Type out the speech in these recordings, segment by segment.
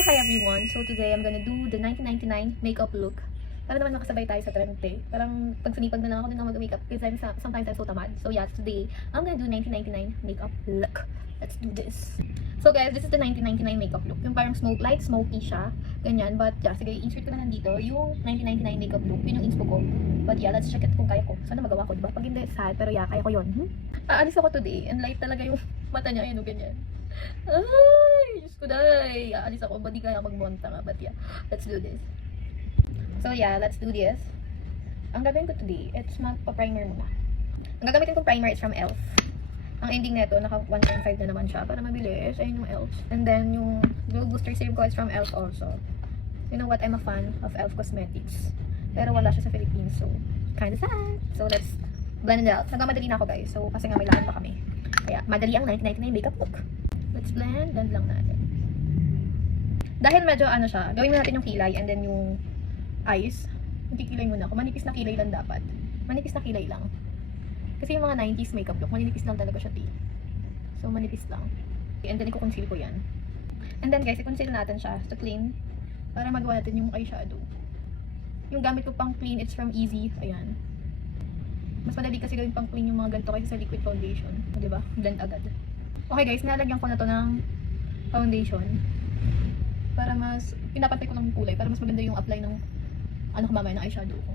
So hi everyone, so today I'm gonna do the 1999 makeup look. Para naman makasabay tayo sa trend eh. Parang pag sumipag na lang ako din ako mag-makeup because sometimes I'm so tamad. So yeah, today I'm gonna do 1999 makeup look. Let's do this. So guys, this is the 1999 makeup look. Yung parang light smoky siya. Ganyan. But yeah, sige, insert ko na lang dito yung 1999 makeup look. Yun yung inspo ko. But yeah, let's check it kung kaya ko. Sana magawa ko, diba? Pag hindi, sad. Pero yeah, kaya ko yun. Aalis ako today. And light talaga yung mata niya. Yun o ganyan. Ay, Diyos ko dahi. Aalis ako. Ba't di kaya magmonta nga. But yeah, let's do this. So yeah, let's do this. Ang gagawin ko today, it's magpa-primer muna. Ang gagamitin kong primer is from e.l.f. Ang ending nito, naka 1.5 na naman siya para mabilis. Ayun yung e.l.f. And then yung glow booster serum ko is from e.l.f. also. You know what? I'm a fan of e.l.f. Cosmetics. Pero wala siya sa Philippines, so kinda sad. So let's blend it out. Nagmamadali na ako guys, so kasi nga may lakad pa kami. Kaya madali ang 1999 makeup look. Let's blend lang natin. Dahil medyo ano siya, gawin mo natin yung kilay and then yung eyes. Magkikilay muna ako. Manipis na kilay lang dapat. Manipis na kilay lang. Kasi yung mga 90s makeup look, manipis lang talaga siya, So, manipis lang. And then, i-conceal ko yan. And then, guys, i-conceal natin siya to clean para magawa natin yung eyeshadow. Yung gamit ko pang clean, it's from Easy. Ayan. Mas madali kasi gawin pang clean yung mga ganito kaysa sa liquid foundation. Diba? Blend agad. Okay, guys, nalagyan ko na to ng foundation. Para mas, pinapantay ko ng kulay. Para mas maganda yung apply ng, ano ko mamaya, ng eyeshadow ko.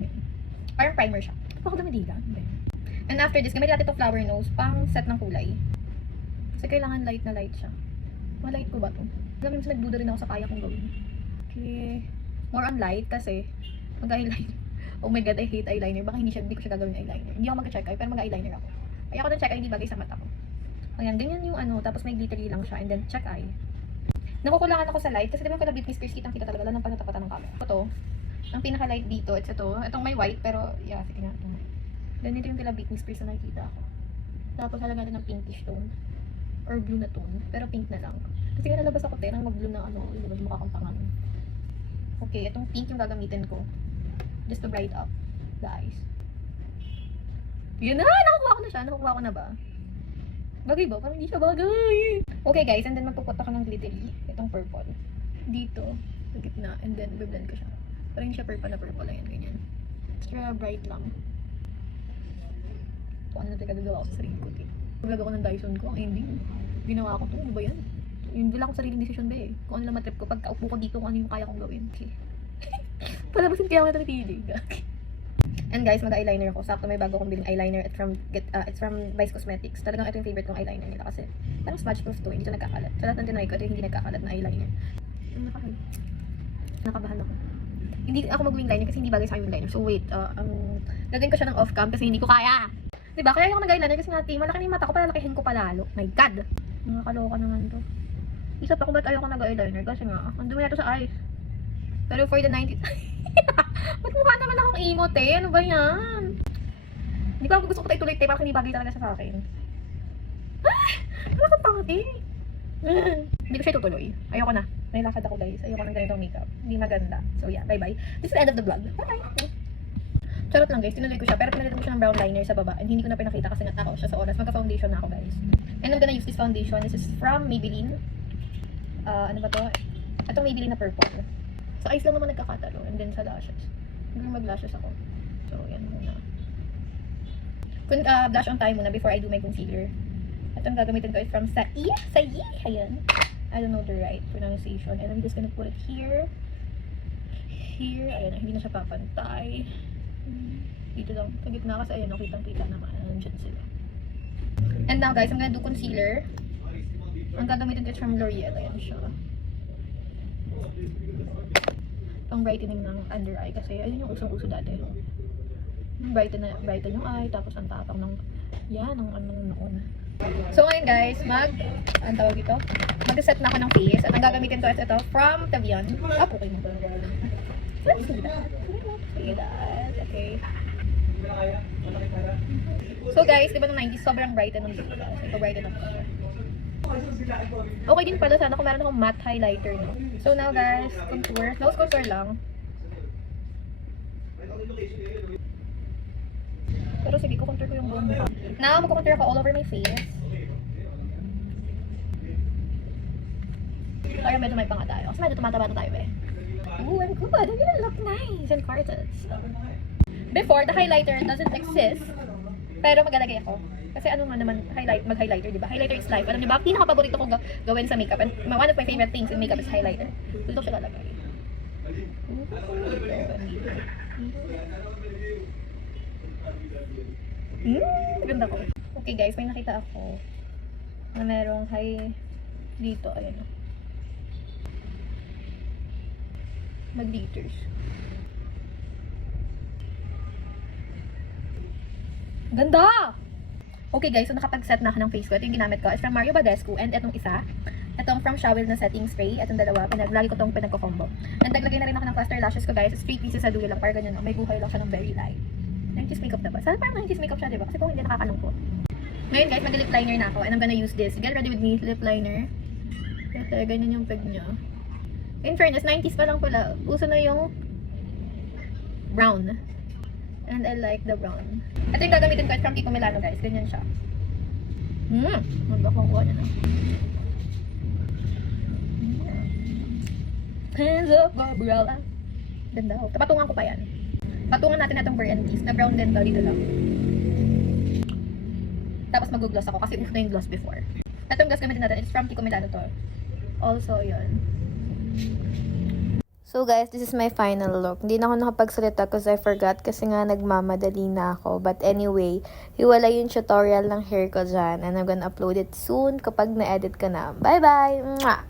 Ayan. Parang primer siya. Ako dami dila. And after this, gamit natin itong flower nose pang set ng kulay. Kasi kailangan light na light siya. Ma-light ko ba ito? Alam mo, nagduda rin ako sa kaya kong gawin. Okay. More on light kasi mag-eyeliner. Oh my god, I hate eyeliner. Baka hindi ko siya gagawin eyeliner. Hindi ako mag-check eye, pero mag-eyeliner ako. Ayoko ng check eye, hindi bagay sa mata ko. Ayan, ganyan yung ano, tapos may glittery lang siya, and then check eye. Nakukulangan ako sa light kasi diba yung kalabit whiskers, kitang-kita talaga, lalo ng panatapatan ng camera. Ito, ang pinaka-light dito, it's ito. Itong may white, pero yeah, sige na. Then ito yung kilabit whiskers na nakikita ako. Tapos halagyan natin ng pinkish tone. Or blue na tone, pero pink na lang. Kasi nga nalabas ako nang mag-blue na ano, ilabas mukha kang pangan. Okay, itong pink yung gagamitin ko. Just to bright up the eyes. Yun na! Nakukuha ko na siya. Nakukuha ko na ba? Bagay ba? Parang hindi siya bagay. Okay guys, and then magpupot ako ng glittery. Itong purple. Dito. Sa gitna. And then, i-blend ko siya. Parang hindi siya purple na purple. Ayan, ganyan. Extra bright lang. Ito, ano natin kagagawa ko sa sarili ko. Paglagay ko ng Dyson ko, ang ending. Ginawa ko to. Ano ba yan? Hindi lang ako sariling decision ba eh. Kung ano lang matrip ko. Pagka-upo ko dito, kung ano yung kaya kong gawin. Okay. Palabasin kaya ako ito ni And guys, mag-eyeliner ako. Sakto may bago akong biling eyeliner. It's from Vice Cosmetics. Talagang ito yung favorite kong eyeliner nila kasi parang smudge proof to. Hindi siya nagkakalat. Sa lahat ng tinry ko, ito yung hindi nagkakalat na eyeliner. Nakabahan ako. Hindi ako mag-wing liner kasi hindi bagay sa wing liner. So wait, gagawin ko siya ng off-cam kasi hindi ko kaya. Diba? Kaya ako nag-eyeliner kasi nga, malaki na yung mata ko, palalakihin ko palalo. My God! Nakakaloka naman to. Isa pa kung ba't ayoko nag-eyeliner kasi nga, ang dumi na to sa eyes. Pero for the 90s, ba't mukha naman akong emo, te? Ano ba yan? Hindi ko gusto ko tayo ituloy, te, parang hindi bagay talaga sa akin. Ah! Ano ka pangit, eh? Hindi ko siya itutuloy. Ayoko na. May lakad ako, guys. Ayoko ng ganitong makeup. Hindi maganda. So yeah, bye-bye. This is the end of the vlog. Bye! Charot lang, guys. Tinuloy ko siya. Pero pinalitan ko siya ng brown liner sa baba. And hindi ko na pinakita kasi natakaw siya sa oras. Magka-foundation na ako, guys. And I'm gonna use this foundation. This is from Maybelline. Ano ba to? Itong Maybelline na purple. So, eyes lang naman nagkakatalo. And then sa lashes. Hanggang mag-lashes ako. So, yan muna. Blush on tayo muna before I do my concealer. Itong gagamitin ko is from Sai. Ayan. I don't know the right pronunciation. And I'm just gonna put it here. Here. Ayan. Hindi na siya papantay. Dito lang. Sa gitna kasi ayan. Kitang-kita naman. Nandiyan sila. And now guys, I'm gonna do concealer. Ang gagamitin ko is from L'Oreal. Ayan siya. Pang brightening ng under eye kasi ayun yung usong-uso dati. Brighten yung eye, tapos ang tapang ng yan, ng ano noon. So ngayon guys, ang tawag ito, mag-set na ako ng face at ang gagamitin ko is ito from Tavian. Okay mo. Let's do that. Okay. So guys, diba nung 90s, sobrang brighten ng dito. So brighten ako siya. Okay din pala sana kung meron akong matte highlighter, no? So now guys, contour. Nose contour lang. Pero sige, kukontour ko yung buong mukha. Now, magkukontour ako all over my face. Para medyo may panga tayo. Kasi medyo tumataba na tayo, eh. Ooh, I'm good. I really look nice and carrots. Before, the highlighter doesn't exist. Pero maglalagay ako. Kasi ano nga naman, mag-highlighter, di ba? Highlighter is life. Alam niyo ba, pinaka-paborito kong gawin sa makeup. And one of my favorite things in makeup is highlighter. Dito siya lalagay. Ganda ko. Okay guys, may nakita ako na merong high dito. Ayan o. Mag-glitters. Ganda! Okay guys, so nakapag-set na ako ng face ko. Ito yung ginamit ko. It's from Mario Badescu. And itong isa, itong from Shawil na setting spray. Itong dalawa, lagi ko itong pinagko-combo. And naglagay na rin ako ng cluster lashes ko guys. It's 3 pieces sa dulo lang. Para ganyan, may buhay lang siya ng very light. 90s makeup na ba? Sana parang 90s makeup siya, diba? Kasi kung hindi nakakalungkot. Ngayon guys, mag-lip liner na ako. And I'm gonna use this. Get ready with me, lip liner. Ito, ganyan yung peg niya. In fairness, 90s pa lang pala. Uso na yung brown. And I like the brown. Ito yung gagamitin ko from Kiko Milano guys. Ganyan siya. Magkakuha niya na. Hands up, Gabriela. Ganda. Patungan ko pa yan. Patungan natin na itong Burn&Tease. Na brown din to. Dito lang. Tapos mag-gloss ako kasi uso na yung gloss before. Itong gloss gamitin natin. It's from Kiko Milano to. Also, yun. So guys, this is my final look. Hindi na ako nakapagsalita because I forgot kasi nga nagmamadali na ako. But anyway, hiwala yung tutorial ng hair ko dyan and I'm gonna upload it soon kapag na-edit ko na. Bye-bye! Mwah!